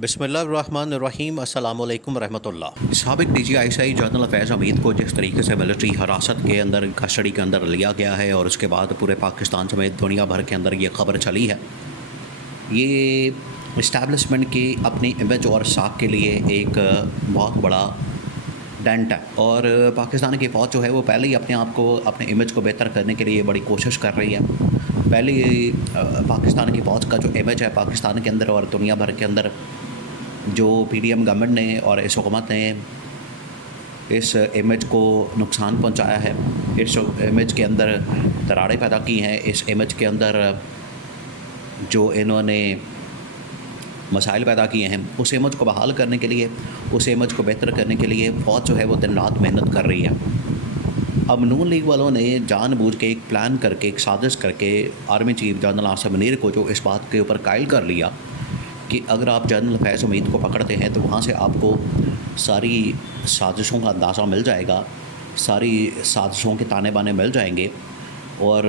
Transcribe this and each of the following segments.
बिस्मिल्लाहिर्रहमानिर्रहीम अस्सलामुअलैकुम रहमतुल्लाह। साबिक DGI जनरल फैज़ हमीद को जिस तरीके से मिलिट्री हिरासत के अंदर कस्टडी के अंदर लिया गया है और उसके बाद पूरे पाकिस्तान समेत दुनिया भर के अंदर ये खबर चली है, ये इस्टेब्लिशमेंट की अपनी इमेज और साख के लिए एक बहुत बड़ा डेंट है। और पाकिस्तान की फ़ौज जो है वो पहले ही अपने आप को, अपने इमेज को बेहतर करने के लिए बड़ी कोशिश कर रही है। पहले पाकिस्तान की फ़ौज का जो इमेज है पाकिस्तान के अंदर और दुनिया भर के अंदर, जो PDM गवर्नमेंट ने और इस हुकूमत ने इस इमेज को नुकसान पहुंचाया है, इस इमेज के अंदर दरारें पैदा की हैं, इस इमेज के अंदर जो इन्होंने मसाइल पैदा किए हैं, उस इमेज को बहाल करने के लिए, उस इमेज को बेहतर करने के लिए फ़ौज जो है वो दिन रात मेहनत कर रही है। अब नून लीग वालों ने जानबूझ के एक प्लान करके, एक साजिश करके army chief general Asim Munir को जो इस बात के ऊपर कायल कर लिया कि अगर आप जनरल फैज़ हमीद को पकड़ते हैं तो वहाँ से आपको सारी साजिशों का अंदाज़ा मिल जाएगा, सारी साजिशों के ताने बाने मिल जाएंगे और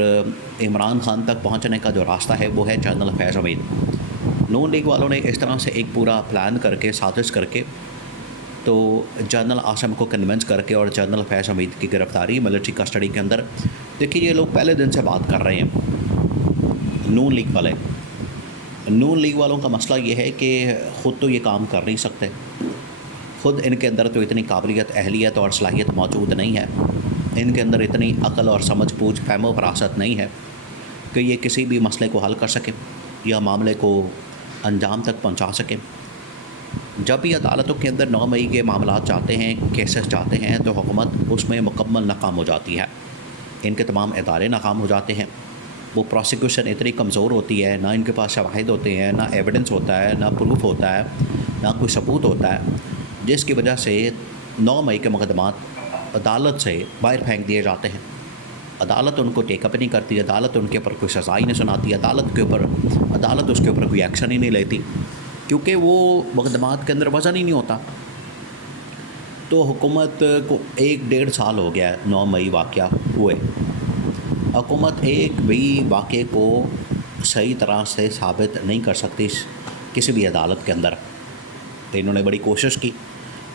इमरान खान तक पहुँचने का जो रास्ता है वो है जनरल फैज़ हमीद। नून लीग वालों ने इस तरह से एक पूरा प्लान करके, साजिश करके, तो जनरल आसिम को कन्विंस करके और जनरल फैज़ हमीद की गिरफ़्तारी मिलिट्री कस्टडी के अंदर। देखिए, ये लोग पहले दिन से बात कर रहे हैं, नून लीग वाले। नून लीग वालों का मसला ये है कि ख़ुद तो ये काम कर नहीं सकते, ख़ुद इनके अंदर तो इतनी काबिलियत, अहलियत और सलाहियत मौजूद नहीं है, इनके अंदर इतनी अक़ल और समझ बूझ, फ़हम फरासत नहीं है कि ये किसी भी मसले को हल कर सकें या मामले को अंजाम तक पहुंचा सकें। जब भी अदालतों के अंदर 9 मई के मामलात जाते हैं, केसेस जाते हैं, तो हुकूमत उसमें मुकम्मल नाकाम हो जाती है, इनके तमाम इदारे नाकाम हो जाते हैं। वो प्रोसिक्यूशन इतनी कमज़ोर होती है, ना इनके पास शवाहिद होते हैं, ना एविडेंस होता है, ना प्रूफ होता है, ना कोई सबूत होता है, जिसकी वजह से 9 मई के मुकदमात अदालत से बाहर फेंक दिए जाते हैं। अदालत उनको टेकअप नहीं करती, अदालत उनके ऊपर कोई सज़ा ही नहीं सुनाती, अदालत उसके ऊपर कोई एक्शन ही नहीं लेती, क्योंकि वो मुकदमात के अंदर वज़न ही नहीं होता। तो हुकूमत को 1-1.5 साल हो गया है 9 मई वाक़या हुए। हुकूमत एक भी वाक़े को सही तरह से साबित नहीं कर सकती किसी भी अदालत के अंदर। तो इन्होंने बड़ी कोशिश की।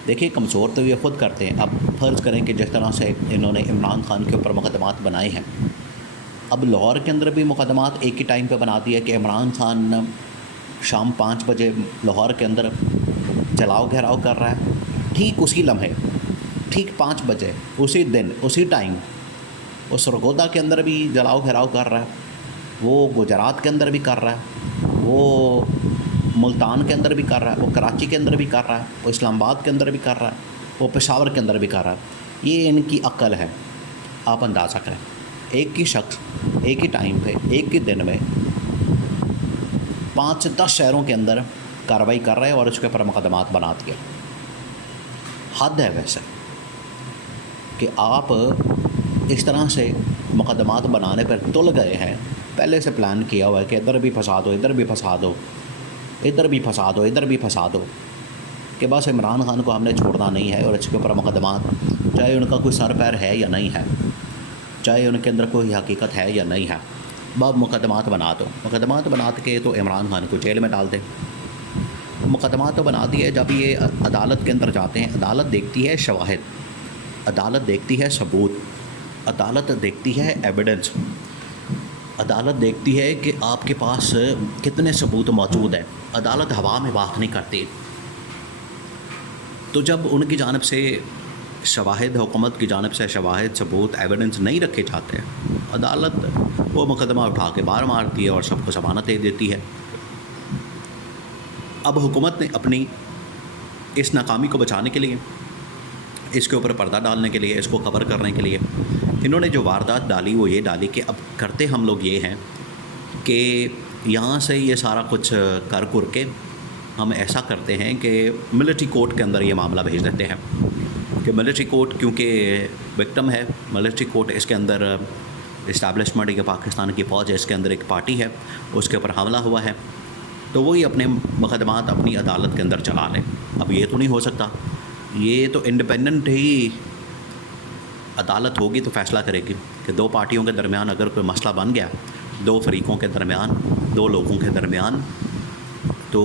देखिए, कमज़ोर तो ये ख़ुद करते हैं। अब फ़र्ज़ करें कि जिस तरह से इन्होंने इमरान खान के ऊपर मुकदमात बनाए हैं, अब लाहौर के अंदर भी मुकदमात एक ही टाइम पे बना दिया कि इमरान खान शाम 5 बजे लाहौर के अंदर जलाओ घेराव कर रहा है। ठीक उसी लम्हे, ठीक 5 बजे, उसी दिन, उसी टाइम वो सरगोदा के अंदर भी जलाओ घेराव कर रहा है, वो गुजरात के अंदर भी कर रहा है, वो मुल्तान के अंदर भी कर रहा है, वो कराची के अंदर भी कर रहा है, वो इस्लामाबाद के अंदर भी कर रहा है, वो पेशावर के अंदर भी कर रहा है। ये इनकी अक्ल है, आप अंदाज़ा करें। एक ही शख्स एक ही टाइम पे, एक ही दिन में 5 से 10 शहरों के अंदर कार्रवाई कर रहे हैं और उसके ऊपर मुकदमात बना दिए। हद है वैसे कि आप इस तरह से मुकदमात बनाने पर तुल गए हैं। पहले से प्लान किया हुआ है कि इधर भी फंसा दो, इधर भी फंसा दो, इधर भी फंसा दो, इधर भी फंसा दो, कि बस इमरान खान को हमने छोड़ना नहीं है और इसके ऊपर मुकदमात, चाहे उनका कोई सर पैर है या नहीं है, चाहे उनके अंदर कोई हकीकत है या नहीं है, बस मुकदमात बना दो। मुकदमात बना के तो इमरान खान को जेल में डाल दें। मुकदमात तो बना दिए। जब ये अदालत के अंदर जाते हैं, अदालत देखती है शवाहिद, अदालत देखती है सबूत, अदालत देखती है एविडेंस, अदालत देखती है कि आपके पास कितने सबूत मौजूद हैं। अदालत हवा में बात नहीं करती। तो जब उनकी जानिब से शवाहिद, हुकूमत की जानिब से शवाहिद, सबूत, एविडेंस नहीं रखे जाते, अदालत वो मुकदमा उठा के बाहर मारती है और सबको ज़मानत दे देती है। अब हुकूमत ने अपनी इस नाकामी को बचाने के लिए, इसके ऊपर पर्दा डालने के लिए, इसको कवर करने के लिए इन्होंने जो वारदात डाली वो ये डाली कि अब करते हम लोग ये हैं कि यहाँ से ये सारा कुछ कर कुर के हम ऐसा करते हैं कि मिलिट्री कोर्ट के अंदर ये मामला भेज देते हैं कि मिलिट्री कोर्ट, क्योंकि विक्टिम है मिलिट्री कोर्ट, इसके अंदर इस्टेब्लिशमेंट या पाकिस्तान की फ़ौज है, इसके अंदर एक पार्टी है, उसके ऊपर हमला हुआ है, तो वही अपने मुकदमात अपनी अदालत के अंदर चला लें। अब ये तो नहीं हो सकता, ये तो इंडिपेंडेंट ही अदालत होगी तो फ़ैसला करेगी कि 2 पार्टियों के दरमियान अगर कोई मसला बन गया, 2 फरीक़ों के दरमियान, 2 लोगों के दरमियान, तो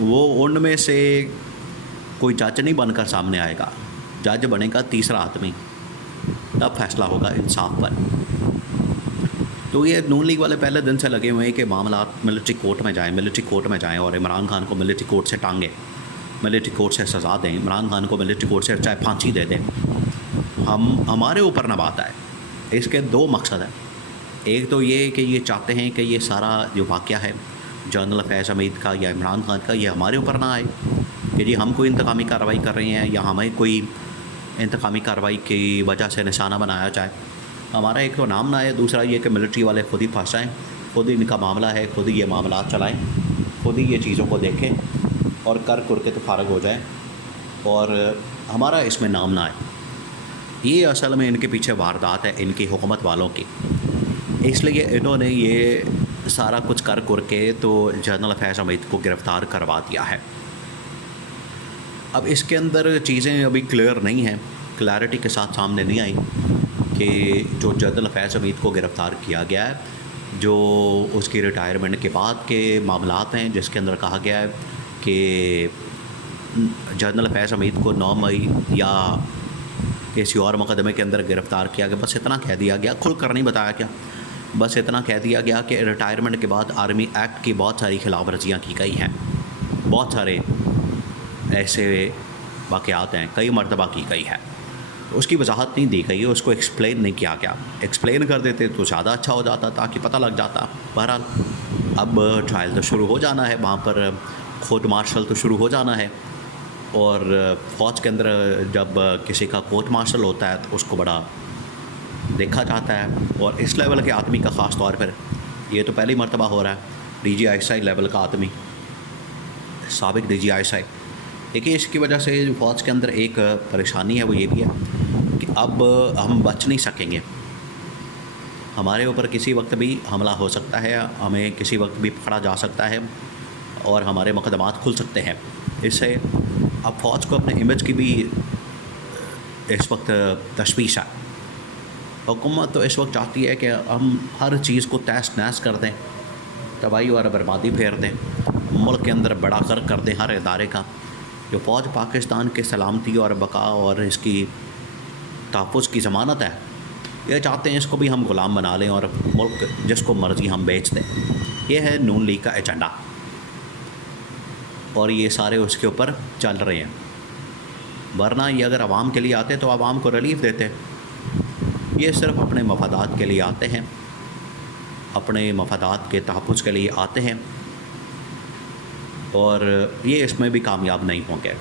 वो उनमें से कोई जज नहीं बनकर सामने आएगा, जज बनेगा तीसरा आदमी, तब फैसला होगा इंसाफ पर। तो ये नून लीग वाले पहले दिन से लगे हुए हैं कि मामला मिलिट्री कोर्ट में जाएं और इमरान खान को मिलिट्री कोर्ट से टांगे, मिलिट्री कोर्ट से सज़ा दें, इमरान खान को मिलिट्री कोर्ट से चाहे फांसी दे दें, हमारे ऊपर ना बात आए। इसके दो मकसद हैं। एक तो ये कि ये चाहते हैं कि ये सारा जो वाक़या है जनरल फैज़ हमीद का या इमरान खान का, ये हमारे ऊपर ना आए कि जी हम कोई इंतकामी कार्रवाई कर रहे हैं या हमें कोई इंतकामी कार्रवाई की वजह से निशाना बनाया जाए। हमारा एक तो नाम ना आए, दूसरा ये कि मिलिट्री वाले खुद ही फंस जाएँ, खुद ही इनका मामला है, खुद ही ये मामला चलाएँ, खुद ही ये चीज़ों को देखें और कर के तो फारग हो जाए और हमारा इसमें नाम ना आए। ये असल में इनके पीछे वारदात है इनकी हुकूमत वालों की, इसलिए इन्होंने ये सारा कुछ कर के तो जनरल फैज़ हमीद को गिरफ़्तार करवा दिया है। अब इसके अंदर चीज़ें अभी क्लियर नहीं हैं, क्लैरिटी के साथ सामने नहीं आई कि जो जनरल फैज़ हमीद को गिरफ़्तार किया गया है, जो उसकी रिटायरमेंट के बाद के मामलात हैं, जिसके अंदर कहा गया है कि जनरल फैज़ हमीद को 9 मई या किसी और मुकदमे के अंदर गिरफ़्तार किया गया। बस इतना कह दिया गया, खुल कर नहीं बताया गया, बस इतना कह दिया गया कि रिटायरमेंट के बाद आर्मी एक्ट की बहुत सारी खिलाफ वर्जियाँ की गई हैं, बहुत सारे ऐसे वाक़यात हैं, कई मरतबा की गई है। उसकी वजाहत नहीं दी गई, उसको एक्सप्लेन नहीं किया गया। एक्सप्लेन कर देते तो ज़्यादा अच्छा हो जाता, ताकि पता लग जाता। बहरहाल अब ट्रायल तो शुरू हो जाना है, वहाँ पर कोर्ट मार्शल तो शुरू हो जाना है और फ़ौज के अंदर जब किसी का कोर्ट मार्शल होता है तो उसको बड़ा देखा जाता है। और इस लेवल के आदमी का ख़ास तौर पर ये तो पहली मरतबा हो रहा है, DGI लेवल का आदमी, साबिक DGI। देखिए इसकी वजह से जो फ़ौज के अंदर एक परेशानी है वो ये भी है कि अब हम बच नहीं सकेंगे, हमारे ऊपर किसी वक्त भी हमला हो सकता है, हमें किसी वक्त भी पकड़ा जा सकता है और हमारे मुकदमात खुल सकते हैं। इससे अब फ़ौज को अपने इमेज की भी इस वक्त तशवीश है। हुकूमत तो इस वक्त चाहती है कि हम हर चीज़ को तहस नहस कर दें, तबाही और बर्बादी फेर दें, मुल्क के अंदर बड़ा कर दें हर इदारे का। जो फ़ौज पाकिस्तान के सलामती और बका और इसकी तहफ़्फ़ुज़ की ज़मानत है, ये चाहते हैं इसको भी हम ग़ुलाम बना लें और मुल्क जिसको मर्ज़ी हम बेच दें। ये है नून लीग का एजेंडा और ये सारे उसके ऊपर चल रहे हैं। वरना ये अगर आवाम के लिए आते तो आवाम को रिलीफ़ देते, ये सिर्फ़ अपने मफादात के लिए आते हैं, अपने मफादात के तहफ़्फ़ुज़ के लिए आते हैं और ये इसमें भी कामयाब नहीं होंगे।